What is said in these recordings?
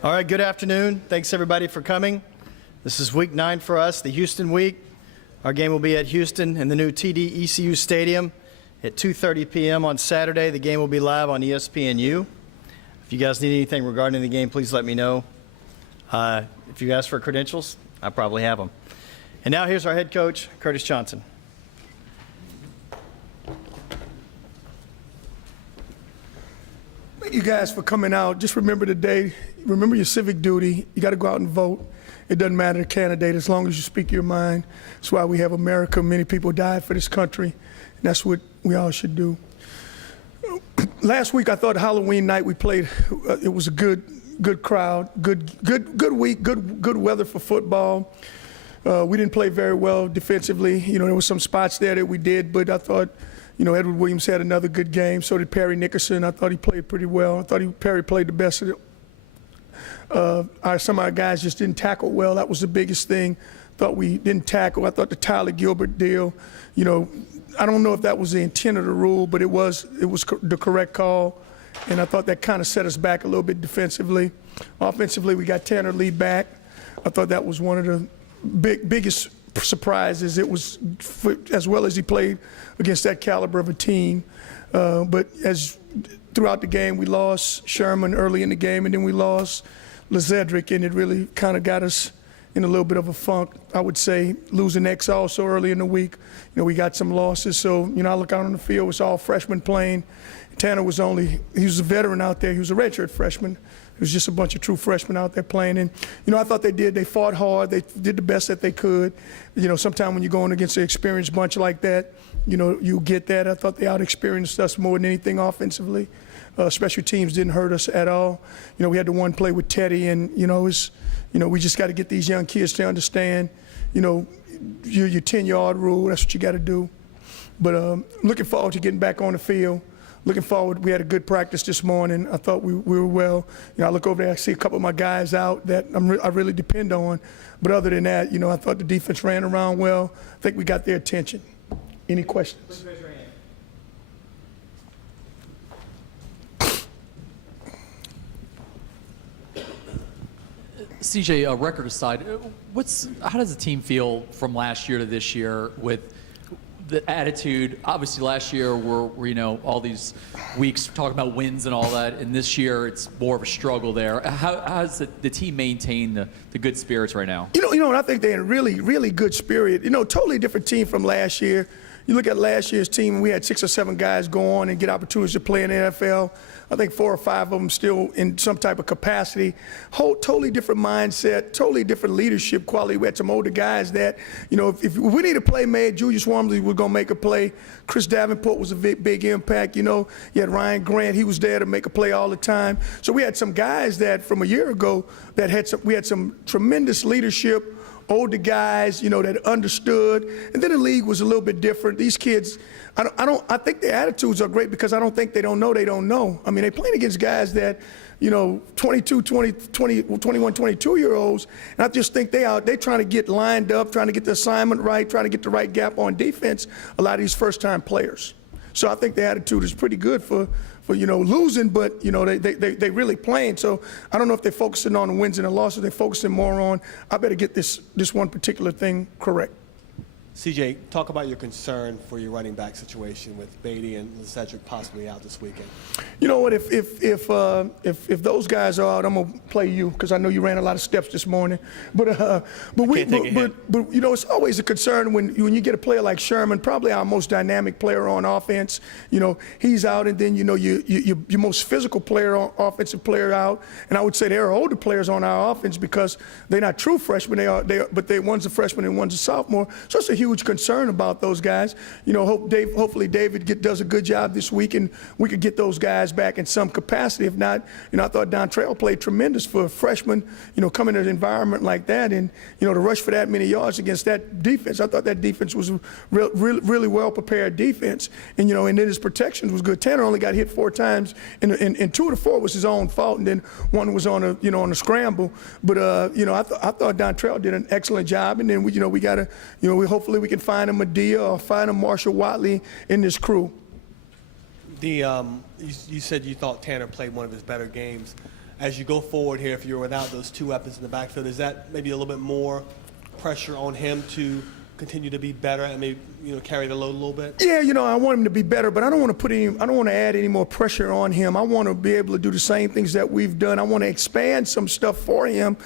All right, good afternoon. Thanks everybody for coming. This is week 9 for us, the Houston week. Our game will be at Houston in the new TD ECU Stadium at 2:30 p.m. on Saturday. The game will be live on ESPNU. If you guys need anything regarding the game, please let me know. If you ask for credentials, I probably have them. And now here's our head coach, Curtis Johnson. Thank you guys for coming out. Just remember today, remember your civic duty. You got to go out and vote. It doesn't matter the candidate as long as you speak your mind. That's why we have America. Many people died for this country, and that's what we all should do. Last week, I thought Halloween night we played. It was a good crowd, good week, good weather for football. We didn't play very well defensively. You know, there were some spots there that we did, but I thought, you know, Edward Williams had another good game. So did Perry Nickerson. I thought he played pretty well. I thought Perry played the best of it. Some of our guys just didn't tackle well. That was the biggest thing. Thought we didn't tackle. I thought the Tyler Gilbert deal, you know, I don't know if that was the intent of the rule, but it was the correct call. And I thought that kind of set us back a little bit defensively. Offensively, we got Tanner Lee back. I thought that was one of the biggest surprises. It was as well as he played against that caliber of a team. But as throughout the game, we lost Sherman early in the game, and then we lost Lezedrick, and it really kind of got us in a little bit of a funk, I would say. Losing X also early in the week, you know, we got some losses. So, you know, I look out on the field, it's all freshmen playing. Tanner was he was a veteran out there. He was a redshirt freshman. It was just a bunch of true freshmen out there playing. And, you know, I thought they fought hard. They did the best that they could. You know, sometimes when you're going against an experienced bunch like that, you know, you get that. I thought they out-experienced us more than anything offensively. Special teams didn't hurt us at all. You know, we had the one play with Teddy, and, you know, we just got to get these young kids to understand, you know, your 10-yard rule. That's what you got to do. But looking forward to getting back on the field. Looking forward, we had a good practice this morning. I thought we were well. You know, I look over there, I see a couple of my guys out that I really depend on. But other than that, you know, I thought the defense ran around well. I think we got their attention. Any questions? Please raise your hand. CJ, record aside, how does the team feel from last year to this year with the attitude? Obviously, last year we're you know, all these weeks talking about wins and all that, and this year it's more of a struggle there. How does the team maintain the good spirits right now? You know, and I think they're in really good spirit. You know, totally different team from last year. You look at last year's team, and we had 6 or 7 guys go on and get opportunities to play in the NFL. I think 4 or 5 of them still in some type of capacity. Totally different mindset, totally different leadership quality. We had some older guys that, you know, if we need a play made, Julius Wormley was going to make a play. Chris Davenport was a big impact. You know, you had Ryan Grant. He was there to make a play all the time. So we had some guys that from a year ago that we had some tremendous leadership, older guys, you know, that understood. And then the league was a little bit different. These kids, I think their attitudes are great because I don't think they don't know. I mean, they're playing against guys that, you know, 22, 20, 21, 22-year-olds. And I just think they're trying to get lined up, trying to get the assignment right, trying to get the right gap on defense, a lot of these first-time players. So I think the attitude is pretty good for you know, losing, but, you know, they really playing. So I don't know if they're focusing on the wins and the losses. They're focusing more on, I better get this one particular thing correct. CJ, talk about your concern for your running back situation with Beatty and Cedric possibly out this weekend. You know what? If those guys are out, I'm gonna play you because I know you ran a lot of steps this morning. But you know, it's always a concern when you get a player like Sherman, probably our most dynamic player on offense. You know, he's out, and then you know your most physical player, offensive player out. And I would say there are older players on our offense because they're not true freshmen. But one's a freshman and one's a sophomore. So it's a huge concern about those guys. You know, hopefully David does a good job this week, and we could get those guys back in some capacity. If not, you know, I thought Dontrell played tremendous for a freshman, you know, coming in an environment like that, and, you know, to rush for that many yards against that defense. I thought that defense was a really well-prepared defense, and, you know, and then his protection was good. Tanner only got hit 4 times, and 2 of the 4 was his own fault, and then 1 was on a scramble. But, you know, I thought Dontrell did an excellent job, and then we got to, you know, hopefully we can find a Medea or find a Marshall Watley in this crew. You said you thought Tanner played one of his better games. as you go forward here, if you're without those two weapons in the backfield, is that maybe a little bit more pressure on him to continue to be better and maybe carry the load a little bit? Yeah, I want him to be better, but I don't want to add any more pressure on him. I want to be able to do the same things that we've done. I want to expand some stuff for him,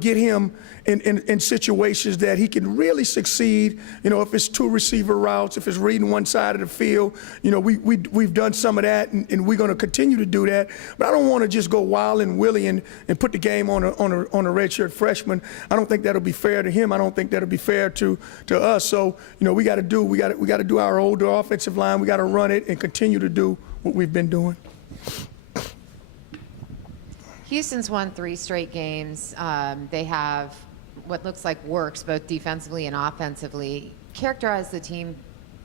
get him in situations that he can really succeed. If it's two receiver routes, if it's reading one side of the field, we've done some of that, and we're going to continue to do that. But I don't want to just go wild and willy and put the game on a redshirt freshman. I don't think that'll be fair to him. I don't think that'll be fair to us. So we got to do our older offensive line. We got to run it and continue to do what we've been doing. Houston's won 3 straight games. They have what looks like works both defensively and offensively. Characterize the team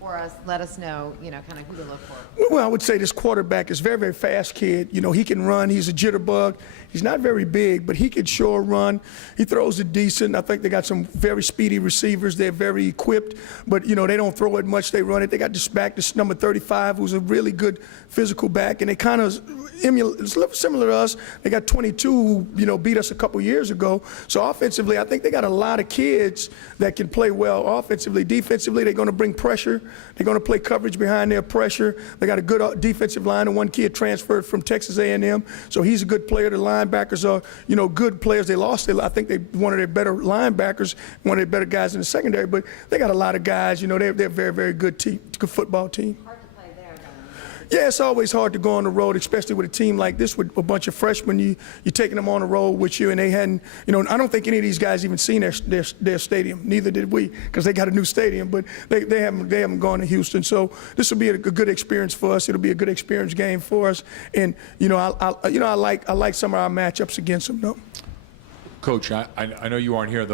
for us. Let us know, kind of who to look for. Well, I would say this quarterback is a very, very fast kid. He can run. He's a jitterbug. He's not very big, but he can sure run. He throws it decent. I think they got some very speedy receivers. They're very equipped, but, they don't throw it much. They run it. They got this back, this number 35, who's a really good physical back, and they kind of it's a little similar to us. They got 22 who, beat us a couple years ago. So offensively, I think they got a lot of kids that can play well offensively. Defensively, they're going to bring pressure. They're going to play coverage behind their pressure. They got a good defensive line, and one kid transferred from Texas A&M, so he's a good player. The linebackers are, good players. They lost. I think they one of their better linebackers, one of their better guys in the secondary. But they got a lot of guys. They're a very, very good team, good football team. Hard to play there, though. Yeah, it's always hard to go on the road, especially with a team like this with a bunch of freshmen. You're taking them on the road with you, and they hadn't, I don't think any of these guys even seen their stadium. Neither did we, because they got a new stadium, but they haven't gone to Houston. So this will be a good experience for us. It'll be a good experience game for us, and I like some of our matchups against them, though. Coach, I know you aren't here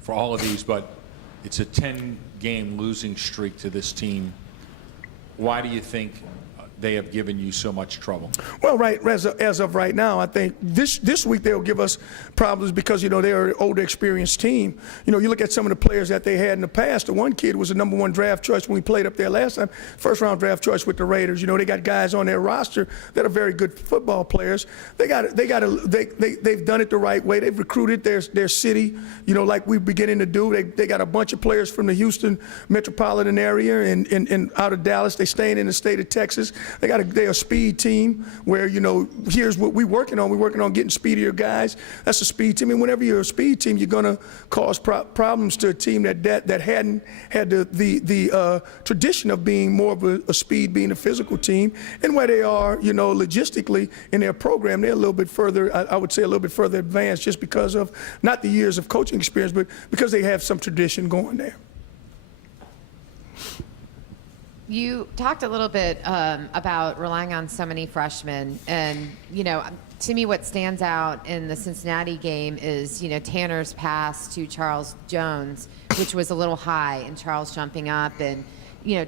for all of these, but it's a 10-game losing streak to this team. Why do you think they have given you so much trouble? Well, as of right now, I think this week they'll give us problems because, they're an older, experienced team. You look at some of the players that they had in the past. The one kid was a #1 draft choice when we played up there last time, first-round draft choice with the Raiders. They got guys on their roster that are very good football players. They've done it the right way. They've recruited their city, like we're beginning to do. They got a bunch of players from the Houston metropolitan area and out of Dallas. They're staying in the state of Texas. They're a speed team where, here's what we're working on. We're working on getting speedier guys. That's a speed team. And whenever you're a speed team, you're going to cause problems to a team that hadn't had the tradition of being more of a speed, being a physical team. And where they are, logistically in their program, they're a little bit further, I would say a little bit further advanced just because of not the years of coaching experience, but because they have some tradition going there. You talked a little bit about relying on so many freshmen, and to me, what stands out in the Cincinnati game is Tanner's pass to Charles Jones, which was a little high, and Charles jumping up, and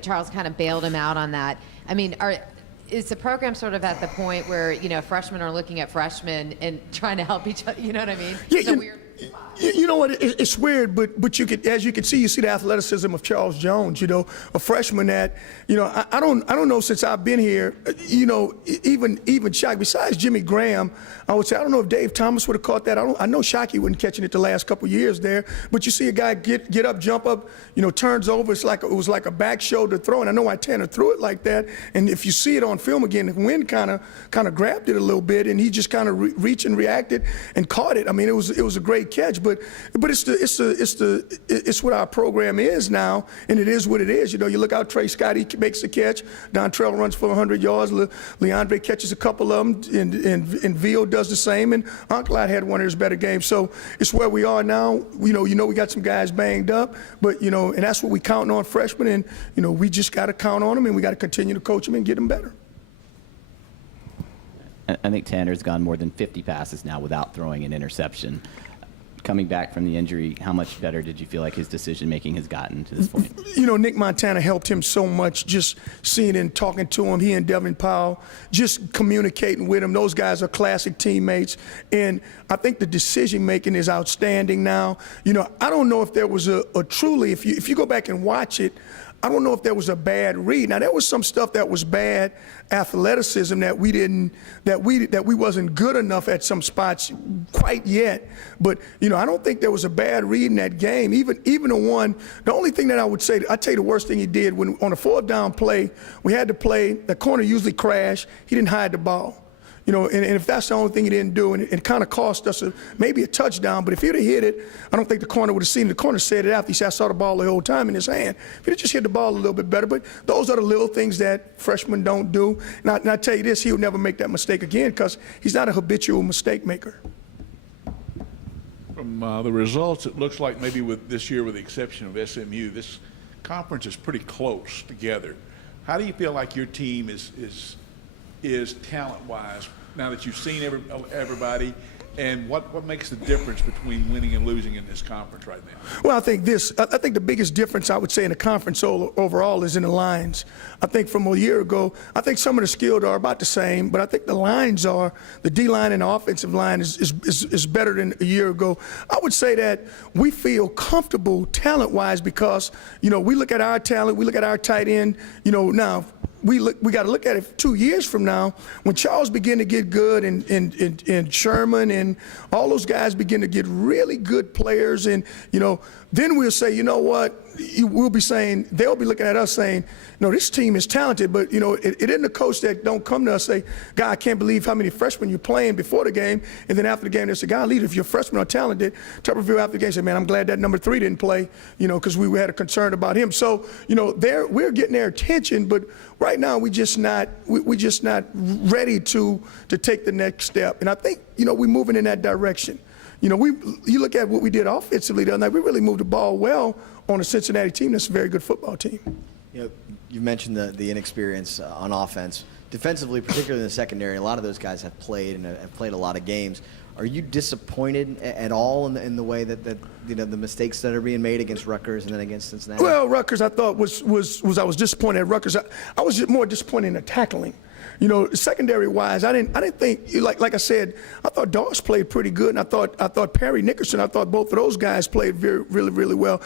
Charles kind of bailed him out on that. I mean, is the program sort of at the point where freshmen are looking at freshmen and trying to help each other? You know what I mean? Yeah, it's a weird. You know what? It's weird, but you could, as you can see, you see the athleticism of Charles Jones. A freshman that, I don't know since I've been here. Even Shockey. Besides Jimmy Graham, I would say I don't know if Dave Thomas would have caught that. I know Shockey wasn't catching it the last couple of years there. But you see a guy get up, jump up, turns over. It was like a back shoulder throw, and I know why Tanner threw it like that. And if you see it on film again, the wind kind of grabbed it a little bit, and he just kind of reached and reacted and caught it. I mean, it was a great catch, but it's what our program is now, and it is what it is. You look out, Trey Scott, he makes a catch. Dontrell runs for 100 yards. Leandre catches a couple of them, and Veal does the same. And Onklot had one of his better games. So it's where we are now. We got some guys banged up, but and that's what we count on freshmen, and we just got to count on them, and we got to continue to coach them and get them better. I think Tanner's gone more than 50 passes now without throwing an interception. Coming back from the injury, how much better did you feel like his decision-making has gotten to this point? Nick Montana helped him so much, just seeing and talking to him, he and Devin Powell, just communicating with him. Those guys are classic teammates, and I think the decision-making is outstanding now. I don't know if there was a truly, if you go back and watch it, I don't know if there was a bad read. Now there was some stuff that was bad athleticism that we wasn't good enough at some spots quite yet. But I don't think there was a bad read in that game. Even the only thing that I would say, I tell you the worst thing he did when on a 4th down play, we had to play. The corner usually crashed. He didn't hide the ball. And if that's the only thing he didn't do, and it kind of cost us maybe a touchdown, but if he'd have hit it, I don't think the corner would have seen it. The corner said it after. He said, I saw the ball the whole time in his hand. If he'd have just hit the ball a little bit better, but those are the little things that freshmen don't do. And I tell you this, he would never make that mistake again because he's not a habitual mistake maker. From the results, it looks like maybe with this year, with the exception of SMU, this conference is pretty close together. How do you feel like your team is talent-wise now that you've seen everybody, and what makes the difference between winning and losing in this conference right now? Well, I think the biggest difference I would say in the conference overall is in the lines. I think from a year ago, I think some of the skills are about the same, but I think the lines are, the D-line and the offensive line is better than a year ago. I would say that we feel comfortable talent-wise because, we look at our talent, we look at our tight end, now, we got to look at it 2 years from now when Charles begin to get good and Sherman and all those guys begin to get really good players, and then we'll say, what, we'll be saying, they'll be looking at us saying, this team is talented, but it isn't the coach that don't come to us say, God, I can't believe how many freshmen you're playing before the game, and then after the game they say, God, leader, if your freshmen are talented. Tuberville after the game said, man, I'm glad that number 3 didn't play, because we had a concern about him. So we're getting their attention, but right now we're just not ready to take the next step, and I think we're moving in that direction. You look at what we did offensively the other night. We really moved the ball well on a Cincinnati team that's a very good football team. You mentioned the inexperience on offense. Defensively, particularly in the secondary, a lot of those guys have played and have played a lot of games. Are you disappointed at all in the way that the mistakes that are being made against Rutgers and then against Cincinnati? Well, Rutgers, I thought was I was disappointed at Rutgers. I was just more disappointed in the tackling. Secondary-wise, I didn't think, like I said, I thought Doss played pretty good, and I thought Perry Nickerson, I thought both of those guys played really well.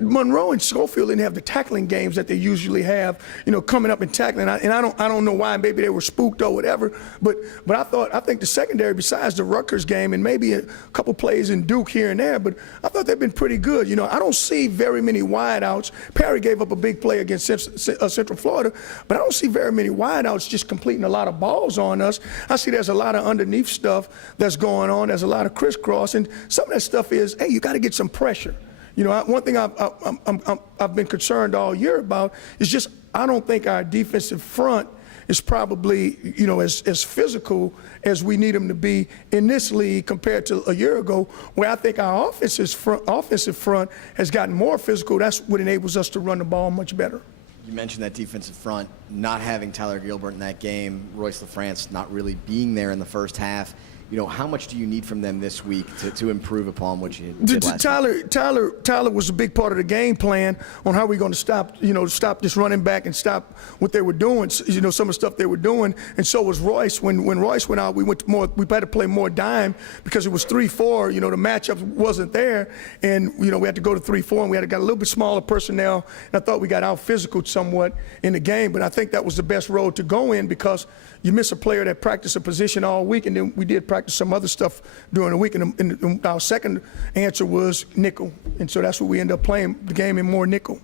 Monroe and Schofield didn't have the tackling games that they usually have, coming up and tackling. I don't know why. Maybe they were spooked or whatever. But I think the secondary, besides the Rutgers game and maybe a couple plays in Duke here and there, but I thought they've been pretty good. I don't see very many wideouts. Perry gave up a big play against Central Florida, but I don't see very many wideouts just completing a lot of balls on us. I see there's a lot of underneath stuff that's going on. There's a lot of crisscross, and some of that stuff is, hey, you got to get some pressure. One thing I've been concerned all year about is just I don't think our defensive front is probably as physical as we need them to be in this league compared to a year ago, where I think our offensive front has gotten more physical. That's what enables us to run the ball much better. You mentioned that defensive front, not having Tyler Gilbert in that game, Royce LaFrance not really being there in the first half. How much do you need from them this week to improve upon what you did last week? Tyler was a big part of the game plan on how we're going to stop this running back and stop what they were doing, some of the stuff they were doing. And so was Royce. When Royce went out, we had to play more dime because it was 3-4. The matchup wasn't there, and we had to go to 3-4, and we got a little bit smaller personnel. And I thought we got out physical somewhat in the game, but I think that was the best road to go in because you miss a player that practiced a position all week, and then we did practice some other stuff during the week. And our second answer was nickel, and so that's what we ended up playing the game in more nickel.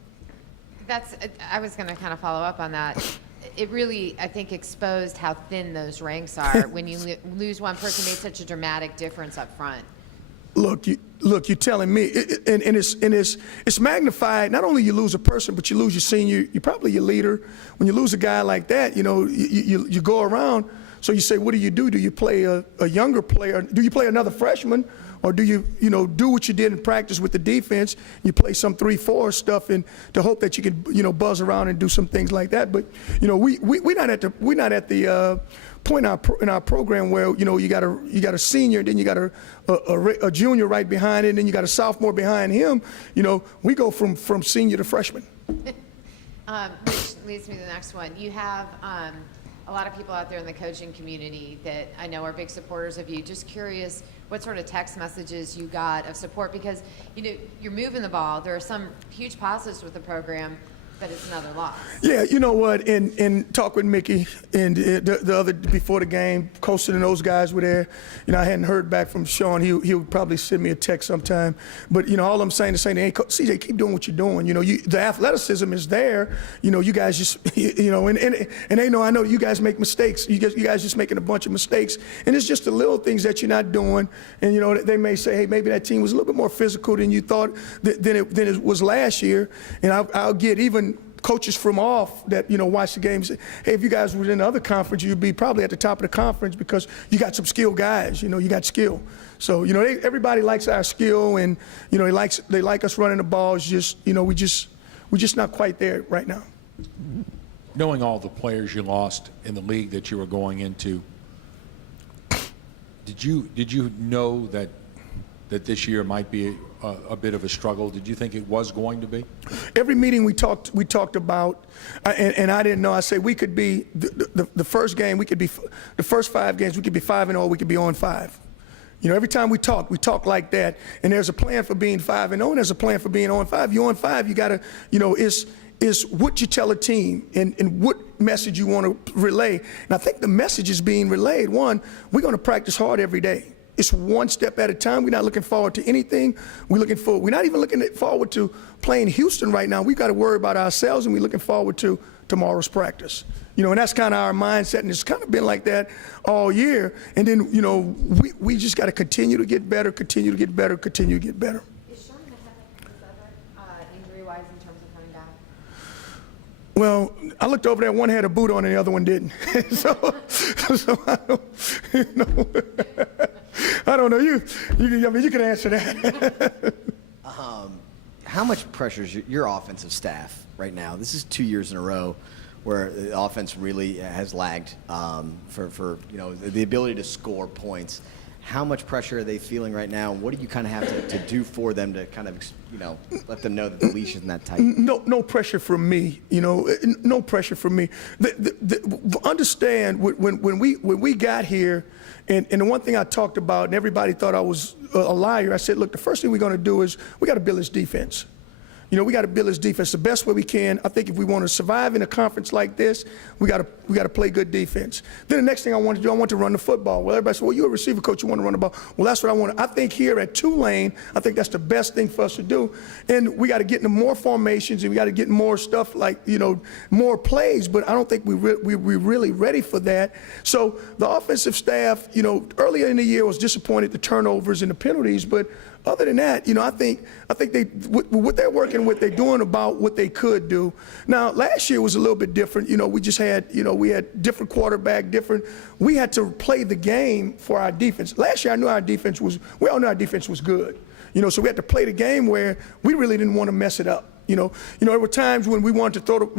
I was going to kind of follow up on that. It really, I think, exposed how thin those ranks are. When you lose one person, made such a dramatic difference up front. Look, you're telling me, and it's magnified. Not only you lose a person, but you lose your senior, you're probably your leader. When you lose a guy like that, you go around. So you say, what do? Do you play a younger player? Do you play another freshman? Or do you, do what you did in practice with the defense? You play some 3-4 stuff and to hope that you can, buzz around and do some things like that. But, we're not at the point in our program where, you got a senior, then you got a junior right behind it, and then you got a sophomore behind him. We go from senior to freshman. Which leads me to the next one. You have a lot of people out there in the coaching community that I know are big supporters of you. Just curious what sort of text messages you got of support, because you're moving the ball. There are some huge positives with the program, but it's another loss. Yeah, you know what? And talk with Mickey and the other before the game, Colston and those guys were there. You know, I hadn't heard back from Sean. He would probably send me a text sometime. But you know, all I'm saying is saying, hey, CJ, keep doing what you're doing. You know, the athleticism is there. You know, you guys just, you know, and they know I know you guys make mistakes. You guys just making a bunch of mistakes, and it's just the little things that you're not doing. And you know, they may say, hey, maybe that team was a little bit more physical than you thought than it was last year. And I'll get even coaches from off that, you know, watch the games. Hey, if you guys were in the other conference, you'd be probably at the top of the conference because you got some skilled guys. You know, you got skill. So, you know, everybody likes our skill, and you know, they like us running the ball. It's just, you know, we're just not quite there right now. Knowing all the players you lost in the league that you were going into, did you know that this year might be a bit of a struggle? Did you think it was going to be? Every meeting we talked about, and I didn't know. I said we could be the first game. We could be the first 5 games. We could be 5-0. We could be 0-5. You know, every time we talk like that. And there's a plan for being 5-0, and there's a plan for being 0-5. You're 0-5. You gotta, you know, is what you tell a team and what message you want to relay. And I think the message is being relayed. One, we're going to practice hard every day. It's one step at a time. We're not looking forward to anything. We're not even looking forward to playing Houston right now. We've got to worry about ourselves, and we're looking forward to tomorrow's practice. You know, and that's kind of our mindset, and it's kind of been like that all year. And then, you know, we just got to continue to get better, continue to get better, continue to get better. Is Sean ahead injury-wise in terms of coming back? Well, I looked over there. One had a boot on, and the other one didn't. so I don't, you know. I don't know. I mean, you can answer that. How much pressure is your offensive staff right now? This is 2 years in a row where the offense really has lagged for you know, the ability to score points. How much pressure are they feeling right now? What do you kind of have to do for them to kind of, you know, let them know that the leash isn't that tight? No pressure from me. You know, no pressure from me. Understand when we got here, and the one thing I talked about, and everybody thought I was a liar. I said, look, the first thing we're going to do is we got to build this defense. You know, we got to build this defense the best way we can. I think if we want to survive in a conference like this, we got to play good defense. Then the next thing I want to do, I want to run the football. Well, everybody said, well, you're a receiver coach, you want to run the ball. Well, that's what I want. I think here at Tulane, I think that's the best thing for us to do. And we got to get into more formations, and we got to get more stuff like, you know, more plays. But I don't think we're really ready for that. So the offensive staff, you know, earlier in the year was disappointed the turnovers and the penalties, but other than that, you know, I think what they're working with, they're doing about what they could do. Now, last year was a little bit different. You know, we just had, you know, we had different quarterback, we had to play the game for our defense. Last year, we all knew our defense was good. You know, so we had to play the game where we really didn't want to mess it up. You know, there were times when we wanted to throw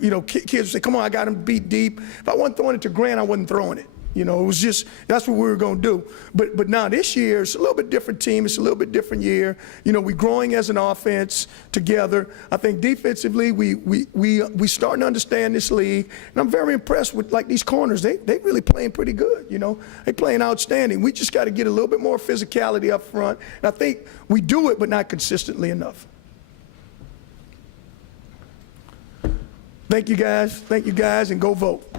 you know, kids would say, come on, I got him beat deep. If I wasn't throwing it to Grant, I wasn't throwing it. You know, it was just, that's what we were going to do. But now this year, it's a little bit different team. It's a little bit different year. You know, we're growing as an offense together. I think defensively, we starting to understand this league. And I'm very impressed with, like, these corners. They really playing pretty good, you know. They playing outstanding. We just got to get a little bit more physicality up front. And I think we do it, but not consistently enough. Thank you, guys, and go vote.